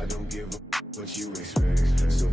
I don't give a what you expect. So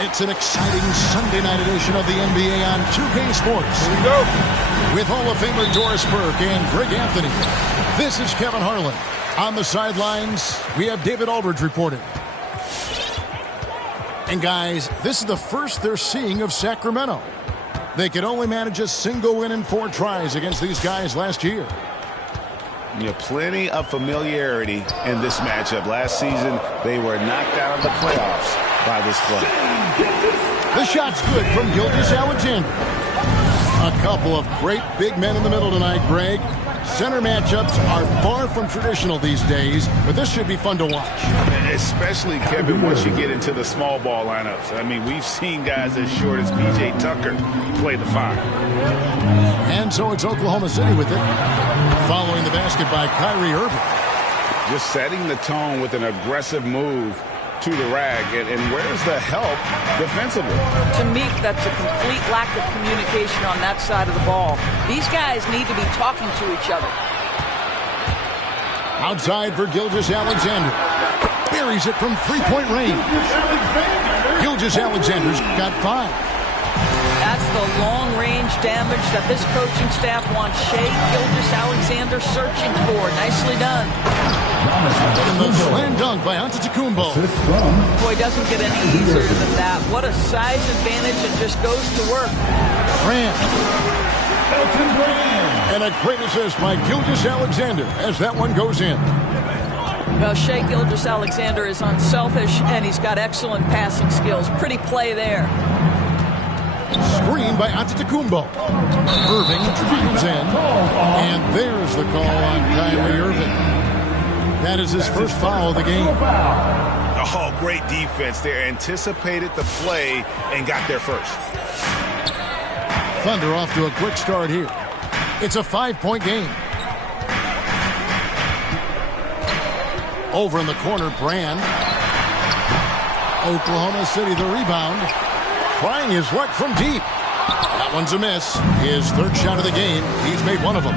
it's an exciting Sunday night edition of the NBA on 2K Sports. Here we go. With Hall of Famer Doris Burke and Greg Anthony. This is Kevin Harlan. On the sidelines, we have David Aldridge reporting. And guys, this is the first they're seeing of Sacramento. They could only manage a single win in 4 tries against these guys last year. Yeah, plenty of familiarity in this matchup. Last season, they were knocked out of the playoffs by this club. The shot's good from Gilgeous-Alexander. A couple of great big men in the middle tonight, Greg. Center matchups are far from traditional these days, but this should be fun to watch. Especially, Kevin, once you get into the small ball lineups. I mean, we've seen guys as short as P.J. Tucker play the 5. And so it's Oklahoma City with it, following the basket by Kyrie Irving. Just setting the tone with an aggressive move to the rag, and where's the help defensively? To me, that's a complete lack of communication on that side of the ball. These guys need to be talking to each other. Outside for Gilgeous-Alexander. Buries it from three-point range. Gilgeous-Alexander's got 5. That's the long-range damage that this coaching staff wants Shai Gilgeous-Alexander searching for. Nicely done. And the slam dunk by Antetokounmpo. Boy, doesn't get any easier than that. What a size advantage, and just goes to work. Grant. And a great assist by Gilgeous-Alexander as that one goes in. Well, Shai Gilgeous-Alexander is unselfish, and he's got excellent passing skills. Pretty play there. Screen by Antetokounmpo. Irving drives in. And there's the call on Kyrie Irving. That is his first foul of the game. Oh, great defense there. Anticipated the play and got there first. Thunder off to a quick start here. It's a 5-point game. Over in the corner, Brand. Oklahoma City the rebound. Trying his luck from deep. That one's a miss. His third shot of the game. He's made one of them.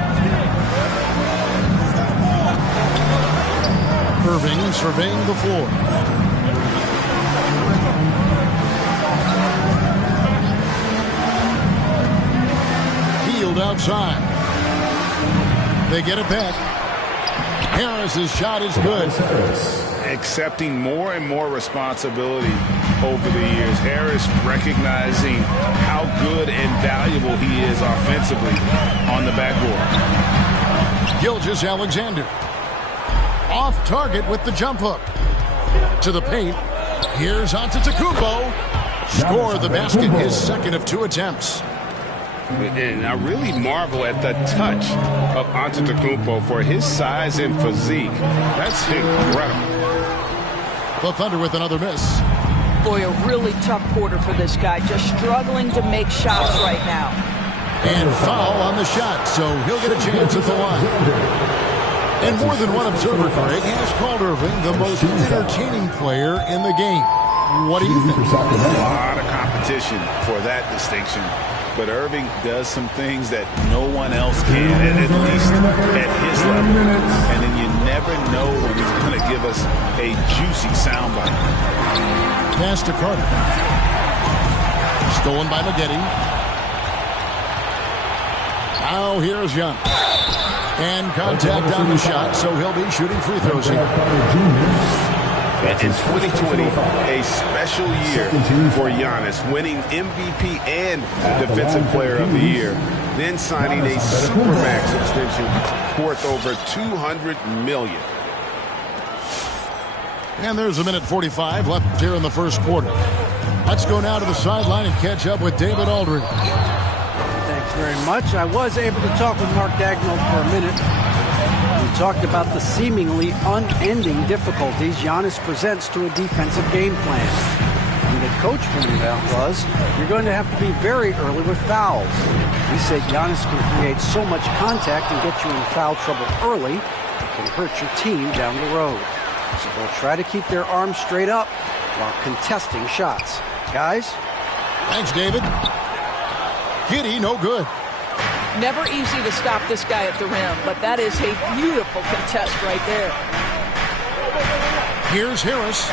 Irving surveying the floor. Field outside. They get it back. Harris's shot is good. Accepting more and more responsibility over the years. Harris recognizing how good and valuable he is offensively on the backboard. Gilgeous-Alexander. Off target with the jump hook. To the paint. Here's Antetokounmpo. Score the basket, his second of 2 attempts. And I really marvel at the touch of Antetokounmpo for his size and physique. That's incredible. The Thunder with another miss. Boy, a really tough quarter for this guy. Just struggling to make shots right now. And foul on the shot, so he'll get a chance at the line. And more than one observer, Greg, has called Irving the most entertaining player in the game. What do you think? A lot of competition for that distinction. But Irving does some things that no one else can, at least at his level. And then you never know when he's going to give us a juicy soundbite. Pass to Carter. Stolen by Maggette. Now here's Young. And contact on the shot, so he'll be shooting free throws here. In 2020, a special year for Giannis, winning MVP and Defensive Player of the Year, then signing a Supermax extension worth over $200 million. And there's a minute 45 left here in the first quarter. Let's go now to the sideline and catch up with David Aldridge. Thanks very much. I was able to talk with Mark Daigneault for a minute. We talked about the seemingly unending difficulties Giannis presents to a defensive game plan. And the coach pointed out was, you're going to have to be very early with fouls. He said Giannis can create so much contact and get you in foul trouble early, it can hurt your team down the road. So they'll try to keep their arms straight up while contesting shots. Guys? Thanks, David. Giddey, no good. Never easy to stop this guy at the rim, but that is a beautiful contest right there. Here's Harris.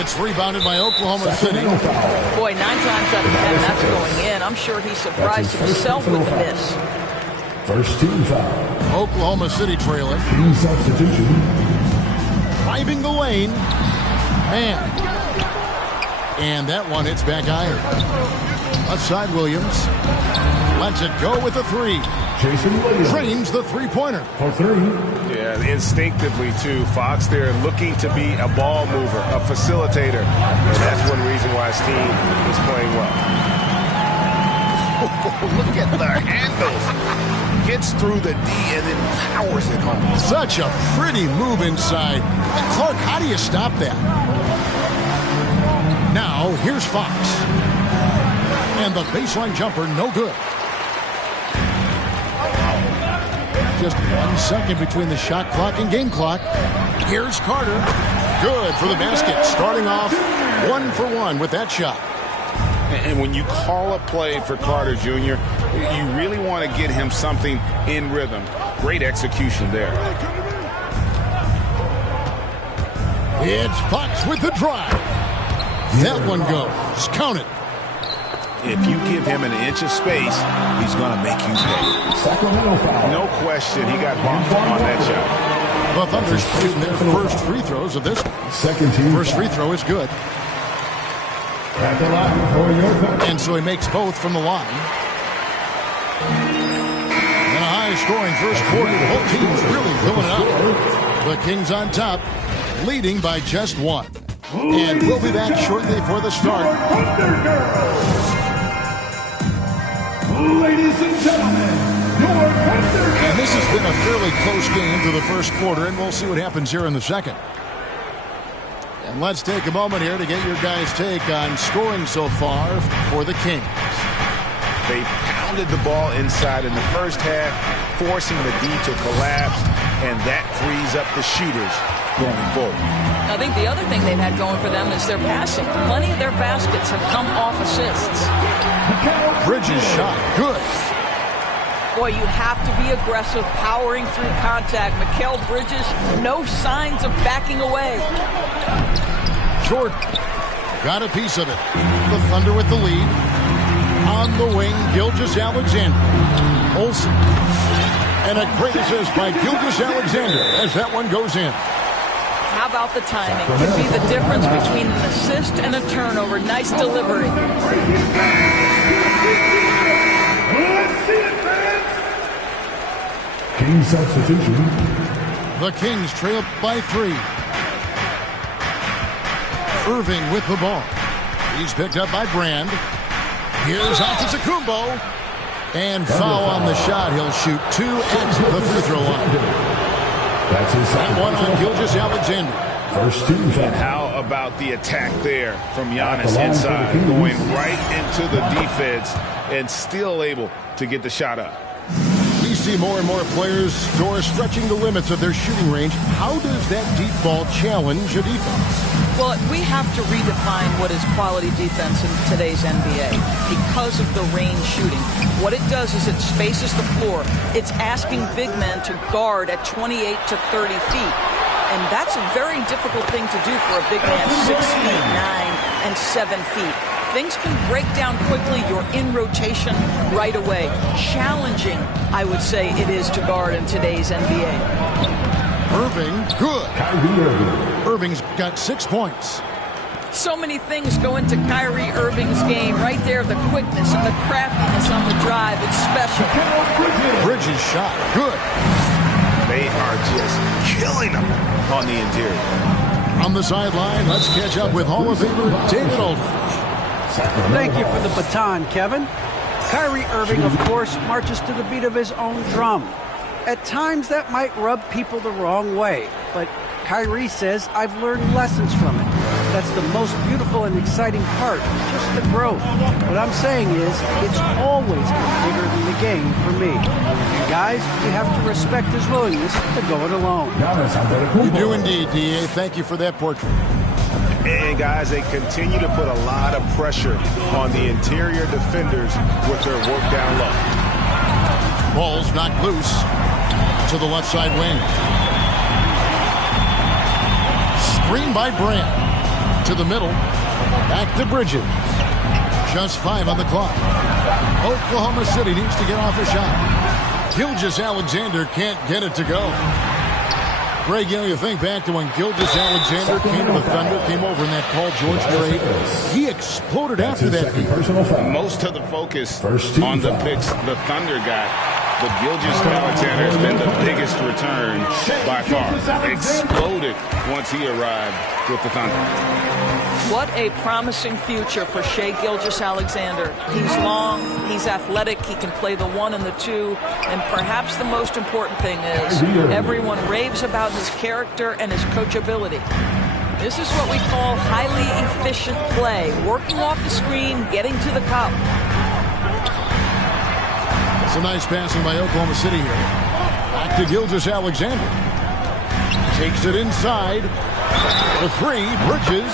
It's rebounded by Oklahoma City. Boy, 9 times out of 10, that's going in. I'm sure he's surprised himself with the miss. First team foul. Oklahoma City trailing. Team substitution. Driving the lane. Man. And that one hits back iron. Left side, Williams. Lets it go with a 3. Jason Williams. Trains the three-pointer. For 3. Yeah, instinctively, too. Fox there looking to be a ball mover, a facilitator. And that's one reason why his team is playing well. Look at the handles. Gets through the D and then powers it home. Such a pretty move inside. Clark, how do you stop that? Now, here's Fox. And the baseline jumper, no good. Just 1 second between the shot clock and game clock. Here's Carter. Good for the basket. Starting off 1 for 1 with that shot. And when you call a play for Carter Jr., you really want to get him something in rhythm. Great execution there. It's Fox with the drive. That one goes. Count it. If you give him an inch of space, he's going to make you pay. Sacramento foul. No question, he got bumped on that shot. The Thunder's shooting their first free throws of this. Second team. First free throw is good. At the line for your coach. And so he makes both from the line. And a high-scoring first quarter. Both teams really filling it out. The Kings on top, leading by just 1. And we'll be back shortly for the start. Ladies and gentlemen, your Thunder. And this has been a fairly close game through the first quarter, and we'll see what happens here in the second. And let's take a moment here to get your guys' take on scoring so far for the Kings. They pounded the ball inside in the first half, forcing the D to collapse, and that frees up the shooters going forward. I think the other thing they've had going for them is their passing. Plenty of their baskets have come off assists. Bridges shot. Good. Boy, you have to be aggressive, powering through contact. Mikal Bridges, no signs of backing away. Jordan got a piece of it. The Thunder with the lead. On the wing, Gilgeous-Alexander. Olsen. And a great assist by Gilgeous-Alexander as that one goes in. How about the timing? Could be the difference between an assist and a turnover. Nice delivery. Kings substitution. The Kings trail by 3. Irving with the ball. He's picked up by Brand. Here's Antetokounmpo. And foul on the shot. He'll shoot 2 at the free throw line. That's his second. And one on Gilgeous-Alexander. First team foul. And how about the attack there from Giannis inside, going right into the defense and still able to get the shot up. We see more and more players who are stretching the limits of their shooting range. How does that deep ball challenge a defense? Well, we have to redefine what is quality defense in today's NBA because of the range shooting. What it does is it spaces the floor. It's asking big men to guard at 28 to 30 feet. And that's a very difficult thing to do for a big man 6 feet 9 and 7 feet. Things can break down quickly. You're in rotation right away. Challenging, I would say, it is to guard in today's NBA. Irving, good. Kyrie Irving. Irving's got 6 points. So many things go into Kyrie Irving's game. Right there, the quickness and the craftiness on the drive. It's special. Bridges shot, good. They are just killing them on the interior. On the sideline, let's catch up with Hall of Famer David Aldridge. Thank you for the baton, Kevin. Kyrie Irving, of course, marches to the beat of his own drum. At times, that might rub people the wrong way, but Kyrie says, I've learned lessons from it. That's the most beautiful and exciting part, just the growth. What I'm saying is, it's always been bigger than the game for me. And guys, we have to respect his willingness to go it alone. You do indeed, D.A. Thank you for that portrait. And guys, they continue to put a lot of pressure on the interior defenders with their work down low. Ball's knocked loose to the left side wing. Screen by Brand. To the middle. Back to Bridges. Just 5 on the clock. Oklahoma City needs to get off a shot. Gilgeous-Alexander can't get it to go. Greg, you think back to when Gilgeous-Alexander came to the Thunder, came over in that Paul George trade. He exploded after that. Most of the focus on the picks the Thunder got, but Gilgeous-Alexander has been the biggest return by far. Exploded once he arrived with the Thunder. What a promising future for Shai Gilgeous-Alexander. He's long, he's athletic, he can play the 1 and the 2, and perhaps the most important thing is everyone raves about his character and his coachability. This is what we call highly efficient play, working off the screen, getting to the cup. Some nice passing by Oklahoma City here. Back to Gilgeous-Alexander. Takes it inside. The 3, Bridges.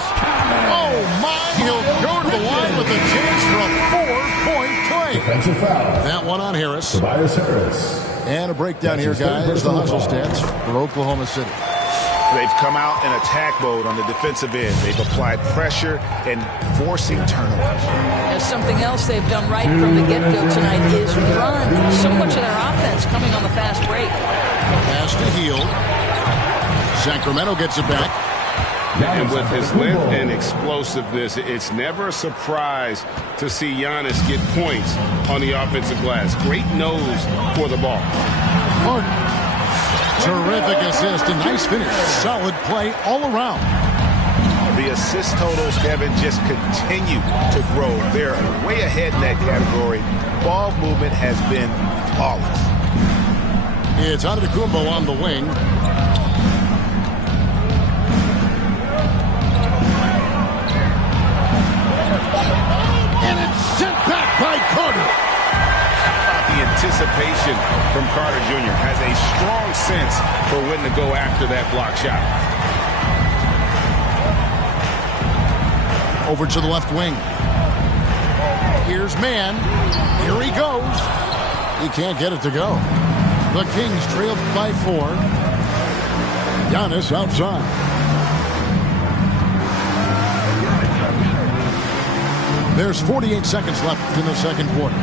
Oh, my! He'll go to the line with a chance for a 4-point play. Defensive foul. That one on Harris. Tobias Harris. And a breakdown here, guys. The hustle stats for Oklahoma City. They've come out in attack mode on the defensive end. They've applied pressure and forcing turnovers. There's something else they've done right from the get-go tonight is run. So much of their offense coming on the fast break. Pass to Hield. Sacramento gets it back. And with his length and explosiveness, it's never a surprise to see Giannis get points on the offensive glass. Great nose for the ball. Terrific assist, a nice finish. Solid play all around. The assist totals, Kevin, just continue to grow. They're way ahead in that category. Ball movement has been flawless. It's Antetokounmpo on the wing. And it's sent back by Carter. anticipation from Carter Jr. Has a strong sense for when to go after that block shot. Over to the left wing. Here's man. Here he goes. He can't get it to go. The Kings trailed by 4. Giannis outside. There's 48 seconds left in the second quarter.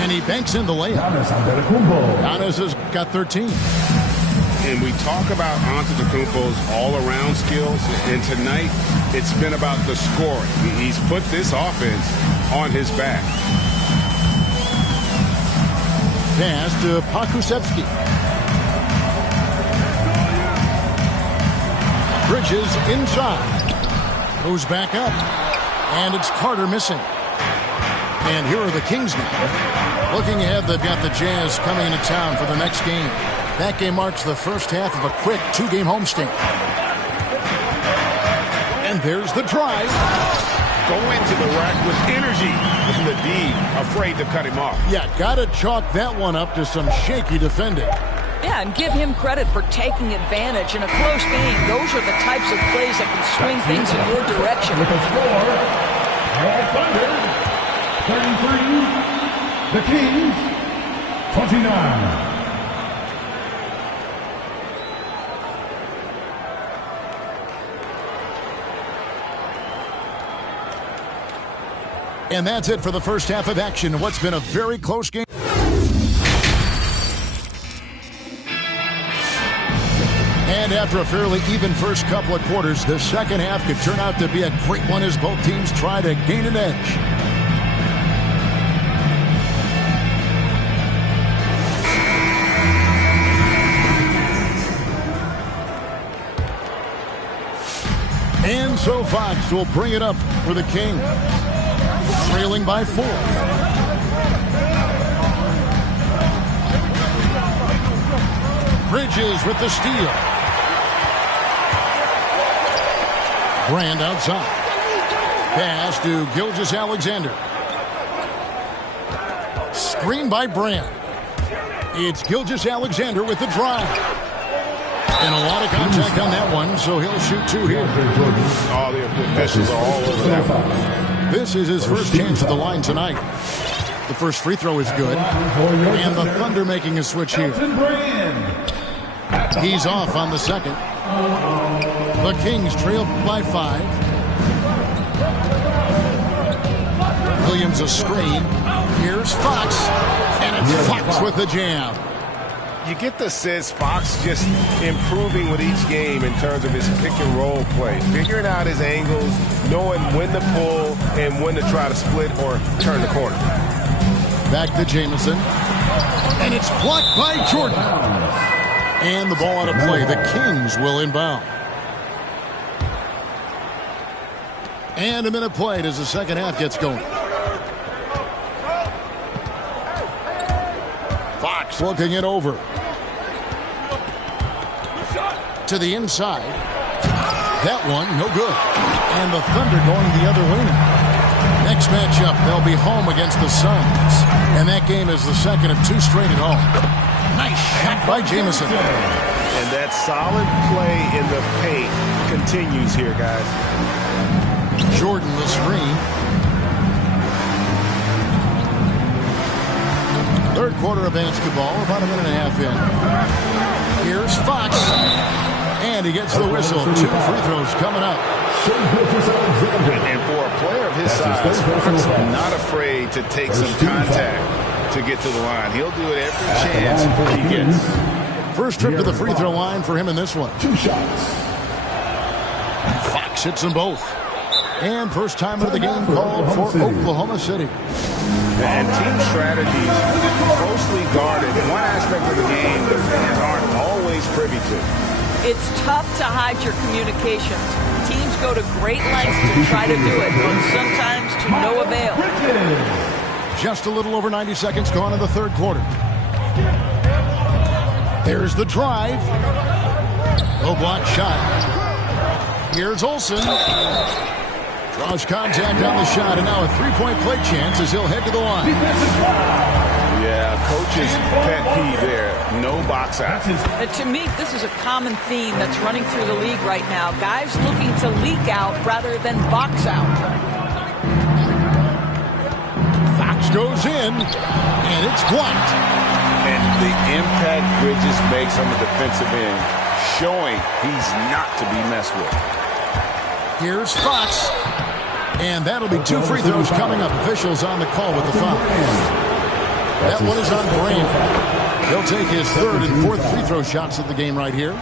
And he banks in the layup. Giannis has got 13. And we talk about Antetokounmpo's all-around skills, and tonight it's been about the scoring. He's put this offense on his back. Pass to Pokusevski. Bridges inside. Goes back up. And it's Carter missing. And here are the Kings now. Looking ahead, they've got the Jazz coming into town for the next game. That game marks the first half of a quick 2-game homestand. And there's the drive. Go into the rack with energy. And the D afraid to cut him off. Yeah, got to chalk that one up to some shaky defending. Yeah, and give him credit for taking advantage in a close game. Those are the types of plays that can swing things in your direction. With a score, Thunder, 33, the Kings, 29. And that's it for the first half of action. What's been a very close game. And after a fairly even first couple of quarters, the second half could turn out to be a great one as both teams try to gain an edge. And so Fox will bring it up for the Kings, trailing by 4. Bridges with the steal. Brand outside. Pass to Gilgeous-Alexander. Screen by Brand. It's Gilgeous-Alexander with the drive. And a lot of contact on that one, so he'll shoot 2 here. All the officials are all over that one. This is his first chance at the line tonight. The first free throw is good. And the Thunder making a switch here. He's off on the second. The Kings trail by 5. Williams a screen. Here's Fox. And it's Fox with the jam. You get the sense Fox just improving with each game in terms of his pick-and-roll play. Figuring out his angles, knowing when to pull and when to try to split or turn the corner. Back to Jamison. And it's blocked by Jordan. And the ball out of play. The Kings will inbound. And a minute played as the second half gets going. Fox looking it over. To the inside. That one, no good. And the Thunder going the other way now. Next matchup, they'll be home against the Suns. And that game is the second of 2 straight at home. Nice shot by Jamison. And that solid play in the paint continues here, guys. Jordan the screen. Third quarter of basketball, about a minute and a half in. Here's Fox. And he gets the whistle. 2 free throws coming up. And for a player of his size, Fox not afraid to take some contact to get to the line. He'll do it every chance he gets. First trip to the free throw line for him in this one. 2 shots. Fox hits them both. And first time of the game called for Oklahoma City. And team strategies closely guarded. One aspect of the game the fans aren't always privy to. It's tough to hide your communications. Teams go to great lengths to try to do it, but sometimes to no avail. Just a little over 90 seconds gone in the third quarter. There's the drive. No block shot. Here's Olsen. Draws contact on the shot, and now a 3-point play chance as he'll head to the line. Yeah, coach's pet peeve there. No box out. To me, this is a common theme that's running through the league right now. Guys looking to leak out rather than box out. Fox goes in, and it's blocked. And the impact Bridges makes on the defensive end, showing he's not to be messed with. Here's Fox. And that'll be 2 free throws coming up. Officials on the call with the foul. That one is on Brand. He'll take his 3rd and 4th free throw shots of the game right here.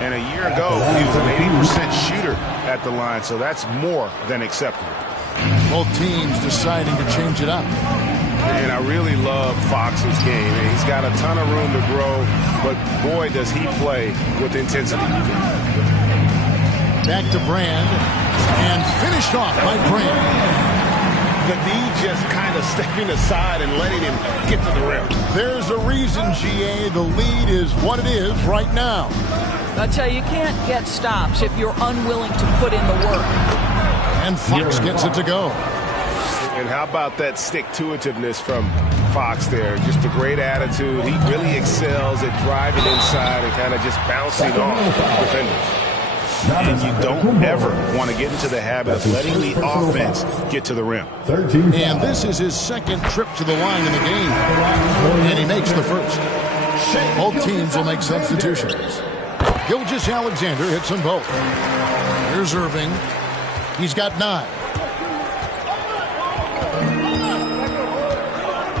And a year ago, he was an 80% shooter at the line, so that's more than acceptable. Both teams deciding to change it up. And I really love Fox's game. He's got a ton of room to grow, but boy, does he play with intensity. Back to Brand, and finished off by Brand. The D just kind of stepping aside and letting him get to the rim. There's a reason, GA, the lead is what it is right now. I tell you can't get stops if you're unwilling to put in the work. And Fox gets it to go. And how about that stick-to-itiveness from Fox there? Just a great attitude. He really excels at driving inside and kind of just bouncing off defenders. And you don't ever want to get into the habit of letting the offense get to the rim. And this is his 2nd trip to the line in the game. And he makes the 1st. Both teams will make substitutions. Gilgeous-Alexander hits them both. Here's Irving. He's got 9.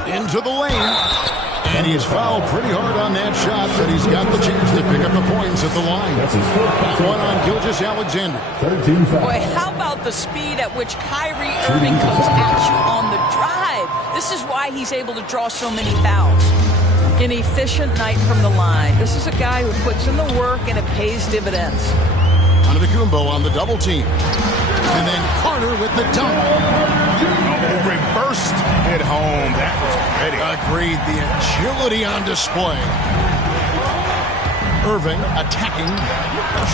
Into the lane. And he's fouled pretty hard on that shot, but he's got the chance to pick up the points at the line. That one on Gilgeous-Alexander. Boy, how about the speed at which Kyrie Irving comes at you on the drive? This is why he's able to draw so many fouls. An efficient night from the line. This is a guy who puts in the work, and it pays dividends. Antetokounmpo on the double team. And then Carter with the dunk. Reversed it home. That was pretty. Agreed. The agility on display. Irving attacking.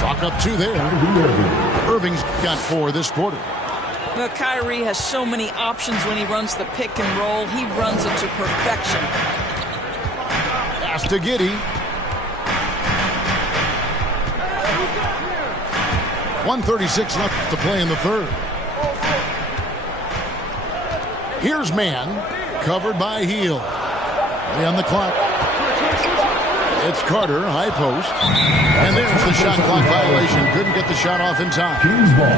Chalk up 2 there. Irving's got 4 this quarter. Well, Kyrie has so many options when he runs the pick and roll. He runs it to perfection. Pass to Giddey. 1:36 left to play in the 3rd. Here's Mann, covered by Hield. On the clock. It's Carter, high post. And there's the shot clock violation. Couldn't get the shot off in time. Kings ball.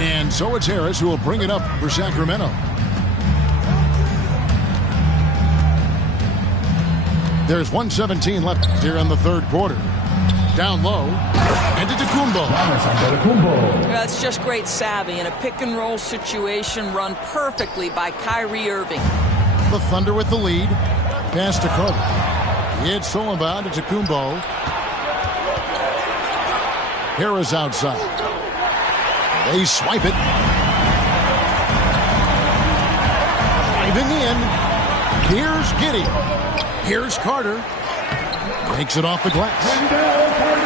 And so it's Harris who will bring it up for Sacramento. There's 1:17 left here in the 3rd quarter. Down low. Antetokounmpo. That's just great savvy in a pick-and-roll situation run perfectly by Kyrie Irving. The Thunder with the lead. Pass to Carter. It's stolen by Antetokounmpo. Harris outside. They swipe it. Driving in. Here's Giddey. Here's Carter. Makes it off the glass.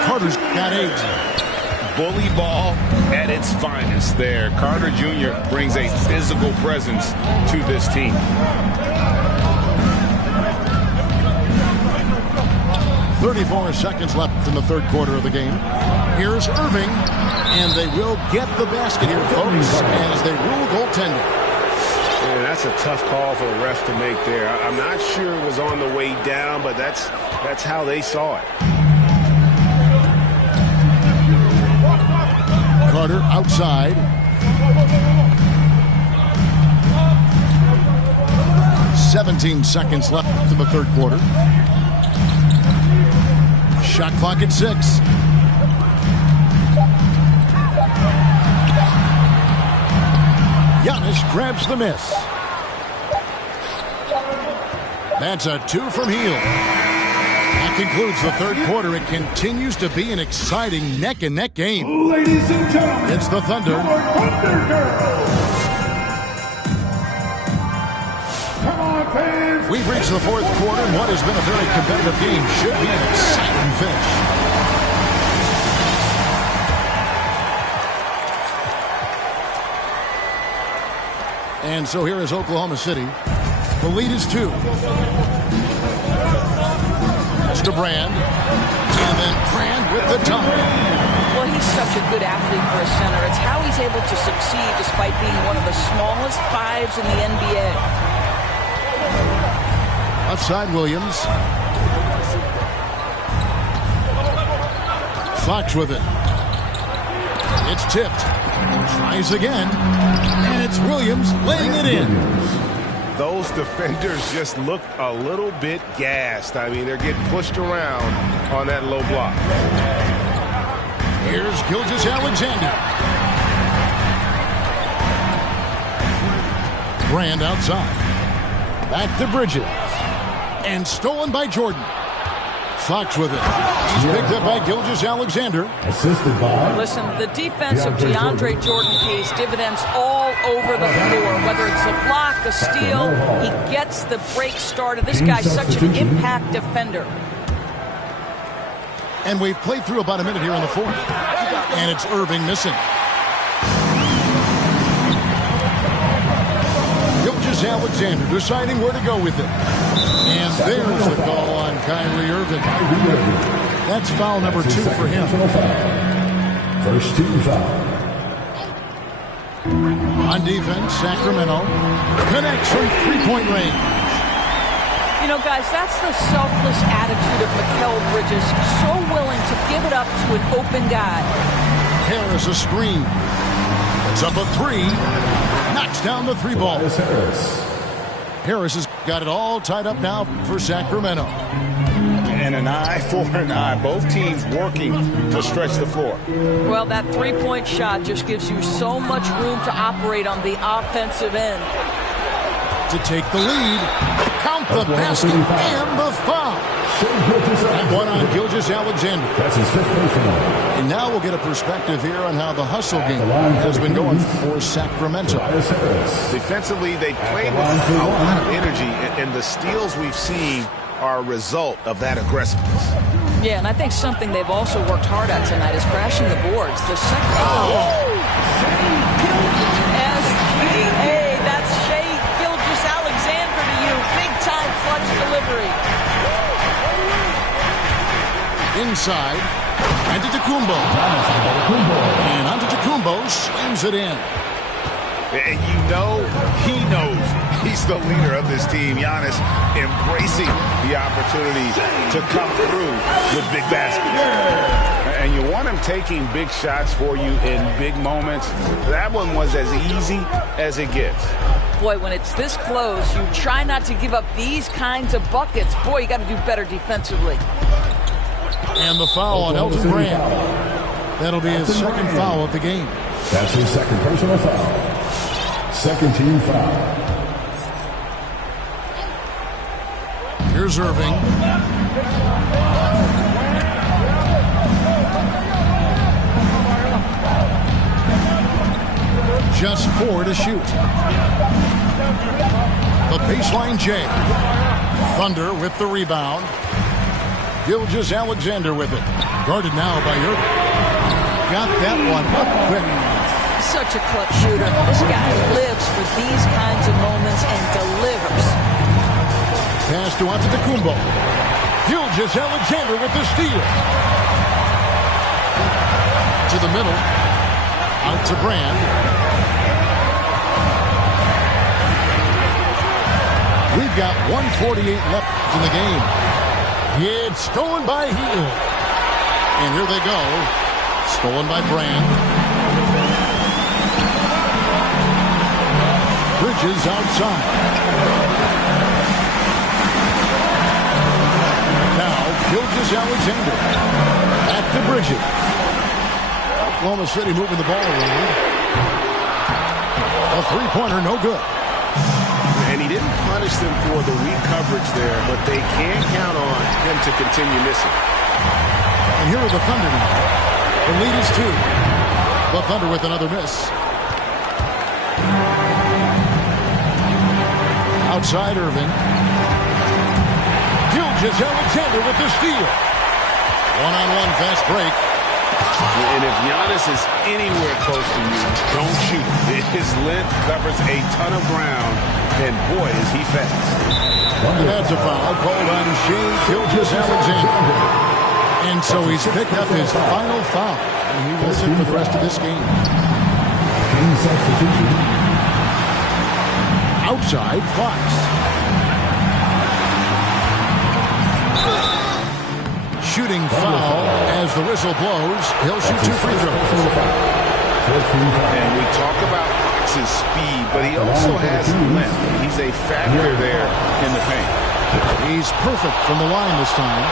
Carter's got 8. Bully ball at its finest there. Carter Jr. brings a physical presence to this team. 34 seconds left in the 3rd quarter of the game. Here's Irving. And they will get the basket here, folks, as they rule goaltending. Yeah, that's a tough call for the ref to make there. I'm not sure it was on the way down, but that's how they saw it. Carter outside. "17 seconds left in the 3rd quarter. Shot clock at 6. Giannis grabs the miss. That's a 2 from Hield. That concludes the 3rd quarter. It continues to be an exciting neck-and-neck game. Ladies and gentlemen, It's the Thunder. your Thunder Girls. Come on, fans. We've reached the 4th quarter, and what has been a very competitive game should be an exciting finish. And so here is Oklahoma City. The lead is 2. It's to Brand. And then Brand with the dunk. Well, he's such a good athlete for a center. It's how he's able to succeed despite being one of the smallest 5s in the NBA. Outside Williams. Fox with it. It's tipped. Tries again. And it's Williams laying it in. Those defenders just looked a little bit gassed. I mean, they're getting pushed around on that low block. Here's Gilgeous-Alexander. Brand outside. Back to Bridges. And stolen by Jordan. Fox with it. He's picked up by Gilgeous-Alexander. Assisted by... Listen, the defense of DeAndre Jordan pays dividends all over the floor. Whether it's a block, a steal, he gets the break started. This guy's such an impact defender. And we've played through about a minute here in the 4th. And it's Irving missing. Gilgeous-Alexander deciding where to go with it. And there's the call on Kyrie Irving. That's foul number 2 for him. First team foul. On defense, Sacramento connects from three-point range. You know, guys, that's the selfless attitude of Mikal Bridges. So willing to give it up to an open guy. Harris a screen. It's up a 3. Knocks down the 3 ball. Harris has got it all tied up now for Sacramento. And an eye for an eye. Both teams working to stretch the floor. Well, that 3-point shot just gives you so much room to operate on the offensive end. To take the lead. Count the basket and the foul. And one on Gilgeous-Alexander. That's his 5th personal. And now we'll get a perspective here on how the hustle game has been going for Sacramento. Defensively, they played with a lot of energy, and the steals we've seen are a result of that aggressiveness. Yeah, and I think something they've also worked hard at tonight is crashing the boards. The second... SGA, that's Shai Gilgeous-Alexander to you. Big-time clutch delivery. Inside, Antetokounmpo. And Antetokounmpo slams it in. And you know, he knows he's the leader of this team. Giannis embracing the opportunity to come through with big baskets. And you want him taking big shots for you in big moments. That one was as easy as it gets. Boy, when it's this close, you try not to give up these kinds of buckets. Boy, you got to do better defensively. And the foul on Elton Brand. That'll be his 2nd foul of the game. That's his 2nd personal foul. 2nd team foul. Here's Irving. Just 4 to shoot. The baseline J. Thunder with the rebound. Gilgeous-Alexander with it. Guarded now by Irving. Got that one up quick. Such a clutch shooter. This guy lives for these kinds of moments and delivers. Pass to Antetokounmpo. Gilgeous-Alexander with the steal. To the middle. Out to Brand. We've got 1:48 left in the game. It's stolen by Hield. And here they go. Stolen by Brand. Bridges outside. Now, Gilgeous-Alexander. Back to Bridges. Oklahoma City moving the ball around. A 3-pointer, no good. And he didn't punish them for the weak coverage there, but they can count on him to continue missing. And here are the Thunder now. The lead is 2. The Thunder with another miss. Outside Irving. Gilgeous-Alexander with the steal. One-on-one fast break. And if Giannis is anywhere close to you, don't shoot. His length covers a ton of ground, and boy, is he fast. And that's a foul called on Shai Gilgeous-Alexander. And so he's picked up his final foul, and he will sit for the rest of this game. Outside, Fox. Shooting foul as the whistle blows. He'll shoot 2 free throws. And we talk about Fox's speed, but he also has length. He's a factor there in the paint. He's perfect from the line this time.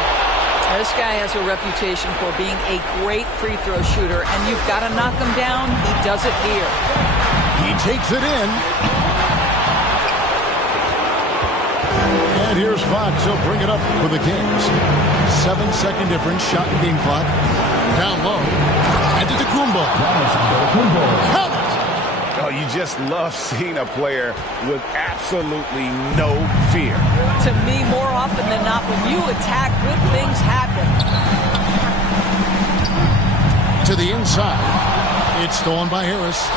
This guy has a reputation for being a great free throw shooter, and you've got to knock him down. He does it here. He takes it in. And here's Fox. He'll bring it up for the Kings. 7-second difference. Shot and game clock. Down low. And to Kumbo. Count it. Oh, you just love seeing a player with absolutely no fear. To me, more often than not, when you attack, good things happen. To the inside. It's stolen by Harris.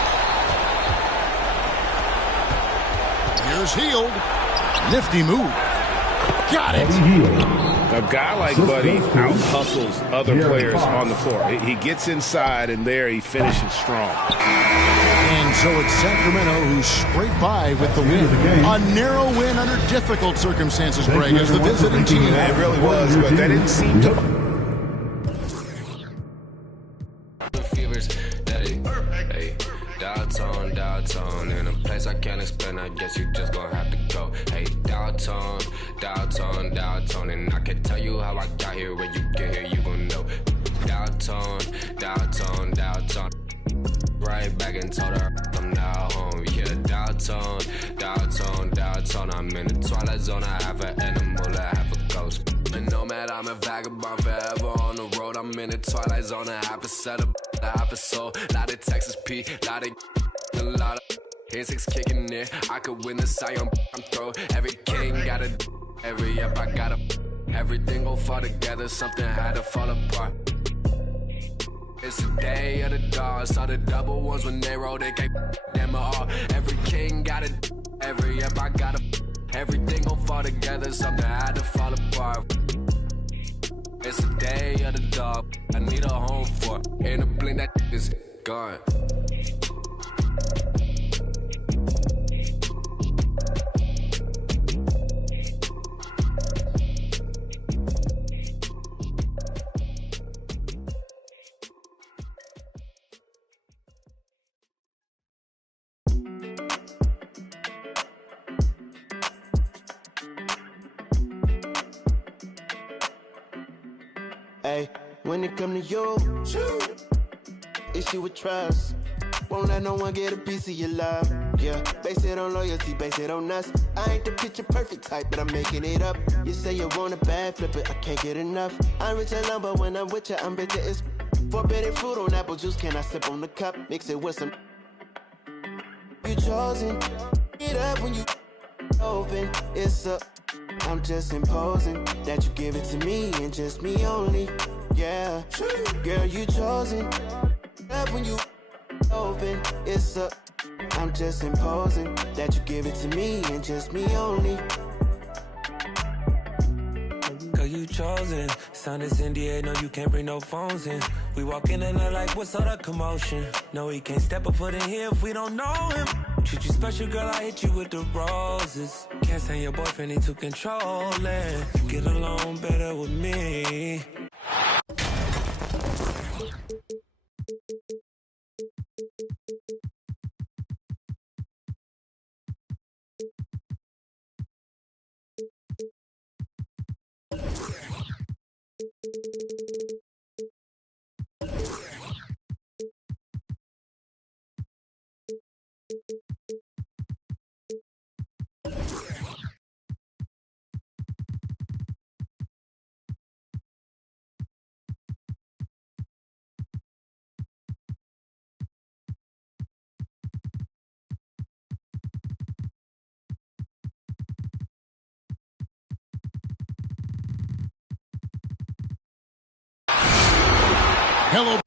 Here's Hield. Nifty move. Got it. A guy like Buddy out-hustles other players on the floor. He gets inside, and there he finishes strong. And so it's Sacramento who scraped by with the win. A narrow win under difficult circumstances, Greg, as the visiting team. It really was, but that didn't seem to... Downtown, in a place I can't explain, I guess you just gonna have to go. Hey, downtown, and I can tell you how I got here. When you get here, you gon' know. Downtown, right back and told her I'm now home. Yeah, downtown, I'm in the twilight zone. I have an animal, I have a ghost. And no matter, I'm a vagabond forever on the road. I'm in the twilight zone. I have a setup, I have a soul. Lot of Texas P, lot of Insects kicking in. I could win the Sion. I'm throw. Every king got a. Every up I got a. Everything gon' fall together. Something had to fall apart. It's the day of the dog. Saw the double ones when they rolled. They can't them all. Every king got a. Every up I got a. Everything gon' fall together. Something had to fall apart. It's the day of the dog. I need a home for. In a blink that is gone. Hey, when it come to you, issue with trust. Won't let no one get a piece of your love. Yeah, base it on loyalty, base it on us. I ain't the picture perfect type, but I'm making it up. You say you want a bad, flip it, I can't get enough. I'm rich alone, but when I'm with you, I'm bitter as forbidden fruit on apple juice. Can I sip on the cup? Mix it with some. You chosen, it up when you open. It's up. I'm just imposing that you give it to me and just me only. Yeah, girl, you chosen. Up when you open, it's up. I'm just imposing that you give it to me and just me only. Girl, you chosen. Sound is NDA, no, you can't bring no phones in. We walk in and they're like, what's all that commotion? No, he can't step a foot in here if we don't know him. Treat you special, girl, I hit you with the roses. Can't stand your boyfriend, he too controlling. Get along better with me. Hello.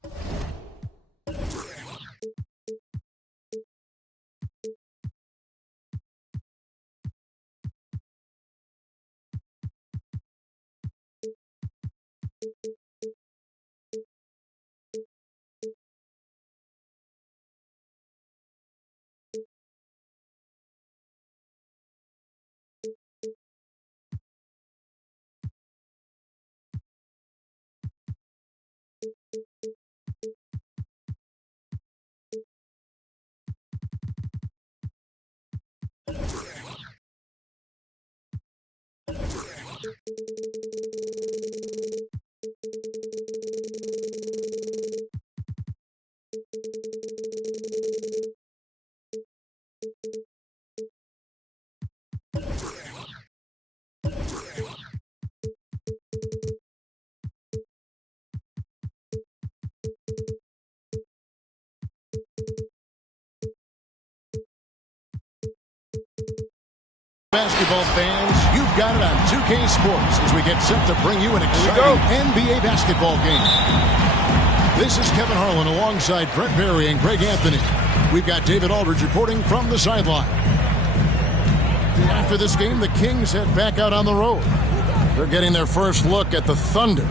Basketball fans, you've got it on 2K Sports as we get set to bring you an exciting NBA basketball game. This is Kevin Harlan alongside Brent Barry and Greg Anthony. We've got David Aldridge reporting from the sideline. After this game, the Kings head back out on the road. They're getting their first look at the Thunder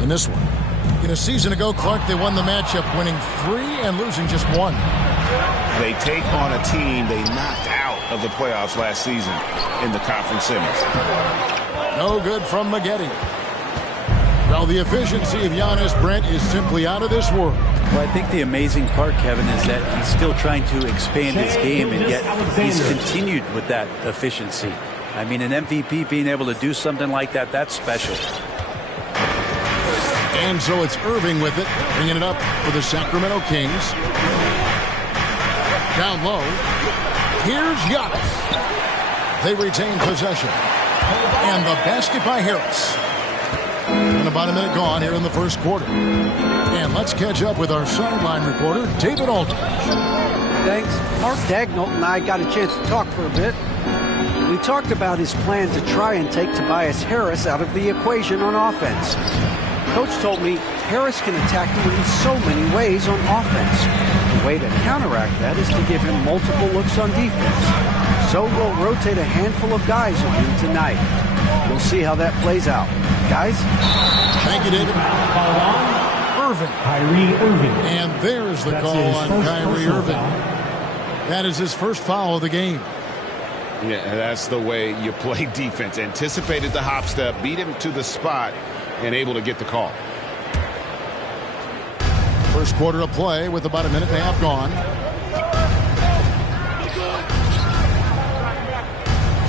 in this one. In a season ago, Clark, they won the matchup, winning 3 and losing just 1. They take on a team they knocked out of the playoffs last season in the conference semis. No good from Maggette. Well, the efficiency of Giannis, Brent, is simply out of this world. Well, I think the amazing part, Kevin, is that he's still trying to expand his game, and yet he's continued with that efficiency. I mean, an MVP being able to do something like that, that's special. And so it's Irving with it, bringing it up for the Sacramento Kings. Down low. Here's Giannis. They retain possession. And the basket by Harris. And about a minute gone here in the first quarter. And let's catch up with our sideline reporter, David Aldridge. Thanks. Mark Daigneault and I got a chance to talk for a bit. We talked about his plan to try and take Tobias Harris out of the equation on offense. Coach told me Harris can attack you in so many ways on offense. The way to counteract that is to give him multiple looks on defense. So we'll rotate a handful of guys on him tonight. We'll see how that plays out. Guys? Thank you, David. Irving. Kyrie Irving. And there's the call on Kyrie Irving. That is his first foul of the game. Yeah, that's the way you play defense. Anticipated the hop step, beat him to the spot, and able to get the call. First quarter of play with about a minute and a half gone.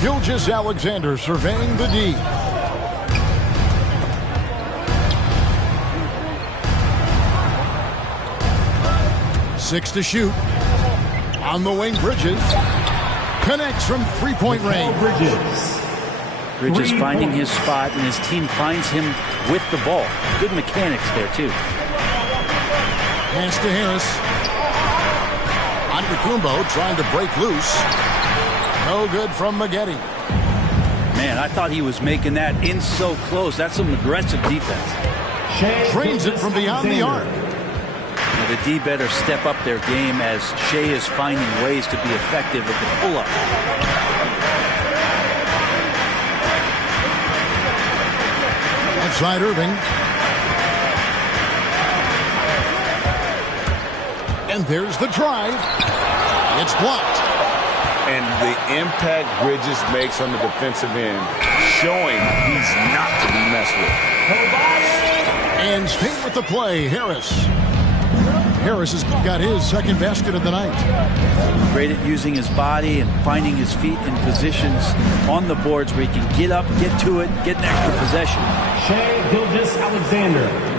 Gilgeous-Alexander surveying the D. Six to shoot. On the wing, Bridges. Connects from three-point range. Bridges finding his spot, and his team finds him with the ball. Good mechanics there, too. Pass to Harris. Antetokounmpo trying to break loose. No good from Maggette. Man, I thought he was making that in so close. That's some aggressive defense. Drains it from beyond the arc. Now, the D better step up their game as Shea is finding ways to be effective at the pull-up. Outside Irving. And there's the drive. It's blocked. And the impact Bridges makes on the defensive end, showing he's not to be messed with. And staying with the play, Harris. Harris has got his second basket of the night. Great at using his body and finding his feet in positions on the boards where he can get up, get to it, get an extra possession. Shea Gilgeous-Alexander.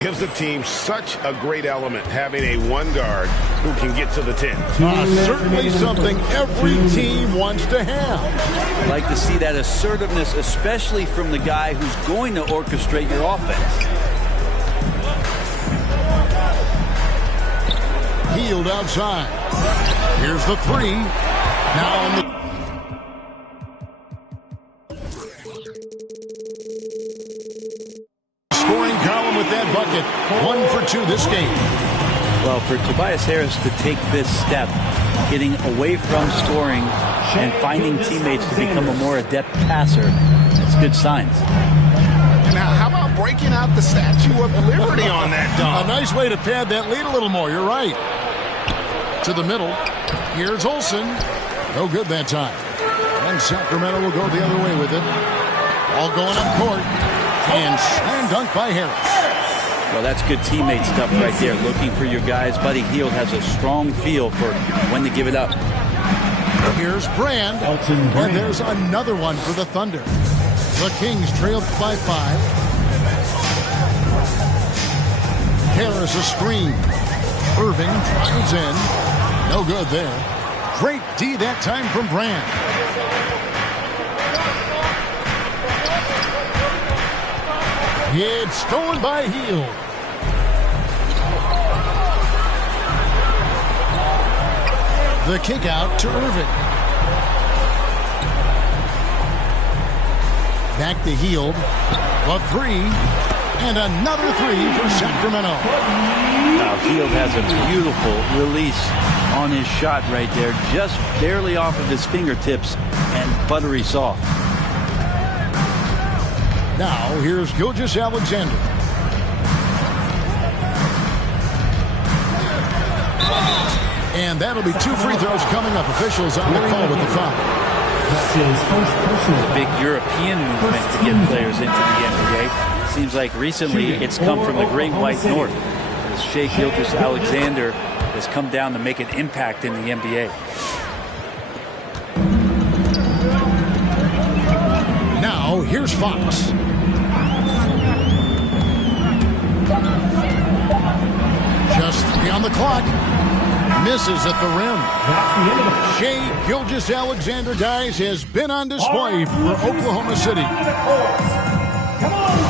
Gives the team such a great element having a one guard who can get to the 10. Certainly something every team wants to have. I'd like to see that assertiveness, especially from the guy who's going to orchestrate your offense. Healed outside. Here's the three. Now on the scoring column with that bucket. 1 for 2 this game. Well, for Tobias Harris to take this step, getting away from scoring and finding teammates to become a more adept passer, it's good signs. Now, how about breaking out the Statue of Liberty on that dunk? A nice way to pad that lead a little more. You're right. To the middle. Here's Olsen. No good that time. And Sacramento will go the other way with it. All going up court. And slam dunk by Harris. Well, that's good teammate stuff right there. Looking for your guys. Buddy Hield has a strong feel for when to give it up. Here's Brand. And there's another one for the Thunder. The Kings trailed by 5. Harris a screen. Irving drives in. No good there. Great D that time from Brand. It's stolen by Hield. The kick out to Irving. Back to Hield. A three. And another three for Sacramento. Now, Hield has a beautiful release on his shot right there. Just barely off of his fingertips and buttery soft. Now, here's Gilgeous-Alexander. And that'll be 2 free throws coming up. Officials on the call with the foul. A big European movement to get players into the NBA. Seems like recently it's come from the Great White North, as Shai Gilgeous-Alexander has come down to make an impact in the NBA. Now, here's Fox. Just 3 on the clock. Misses at the rim. Shai Gilgeous-Alexander, guys, has been on display for Oklahoma City. Come on,